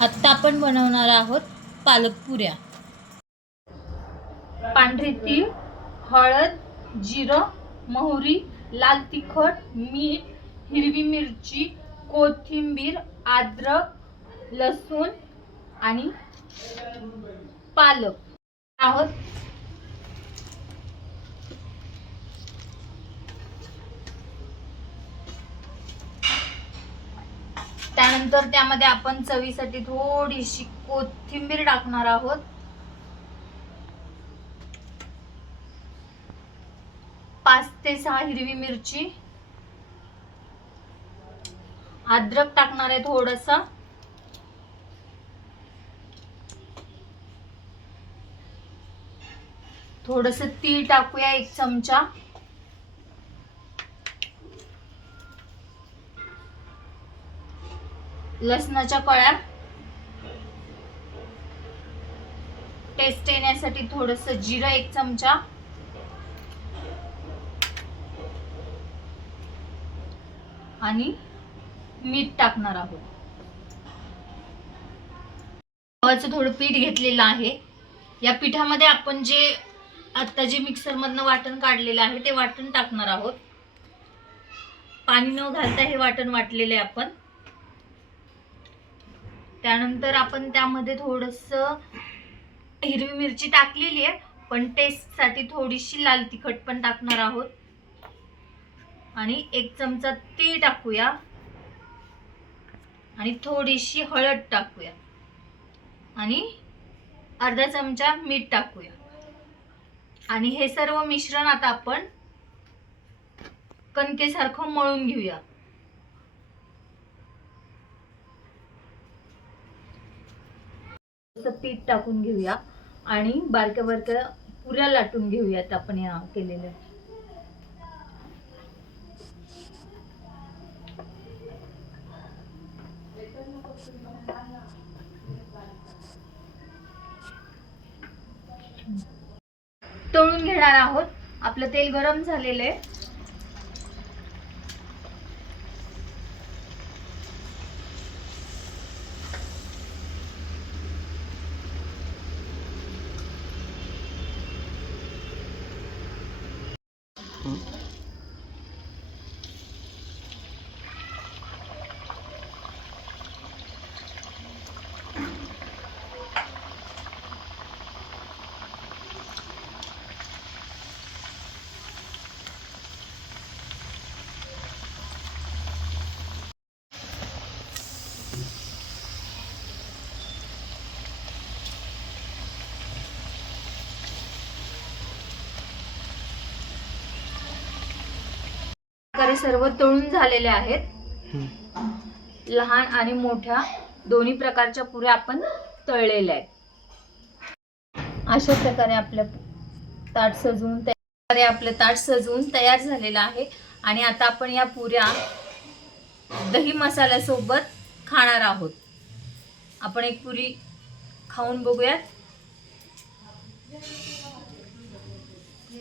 आत्ता आपण बनवणार आहोत पालक पुऱ्या। पांढरी तीळ, हळद, जिरं, मोहरी, लाल तिखट, मीठ, हिरवी मिरची, कोथिंबीर, अद्रक, लसूण आणि पालक आहोत। त्यानंतर त्यामध्ये आपण चवीसाठी थोडीशी कोथिंबीर टाकणार आहोत। पाच ते 6 हिरवी मिरची, अद्रक टाकणार आहे थोडंसं, थोडंसं तीळ टाकूया 1 चमचा, लसणाच्या कळ्या, टेस्ट येण्यासाठी थोडंसं जिरं 1 चमचा, आणि मीठ टाकणार आहोत। गव्हाचं थोडं पीठ घेतलेलं आहे। या पिठामध्ये आपण आता जे मिक्सर मधनं वाटण काढलेलं आहे ते वाटण टाकणार आहोत। पाणी न घालता हे वाटण वाटलेले आपण। त्यानंतर आपण त्यामध्ये थोडंसं हिरवी मिरची टाकलेली आहे, पण टेस्ट साठी थोडीशी लाल तिखट पण टाकणार आहोत, आणि 1 चमचा तीळ टाकूया, आणि थोडीशी हळद टाकूया, आणि अर्धा चमचा मीठ टाकूया, आणि हे सर्व मिश्रण आता आपण कणकेसारखं मळून घेऊया। पीठ टाकून घेऊया आणि बारक्या बारक्या पुऱ्या लाटून घेऊयात आपण या केलेल्या। तळून घेणार आहोत। आपलं तेल गरम झालेलं आहे। सर्व तळून झालेले आहेत। लहान आणि मोठ्या दोन्ही प्रकारच्या पुऱ्या आपण तळलेल्या आहेत। अशा प्रकारे आपलं ताट सजवून तयार झालेलं आहे। आणि आता आपण या पुऱ्या दही मसाल्यासोबत खाणार आहोत। आपण एक पुरी खाऊन बघूयात।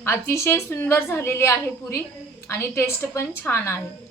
अतिशय सुंदर झालेली आहे पुरी, आणि टेस्ट पण छान आहे।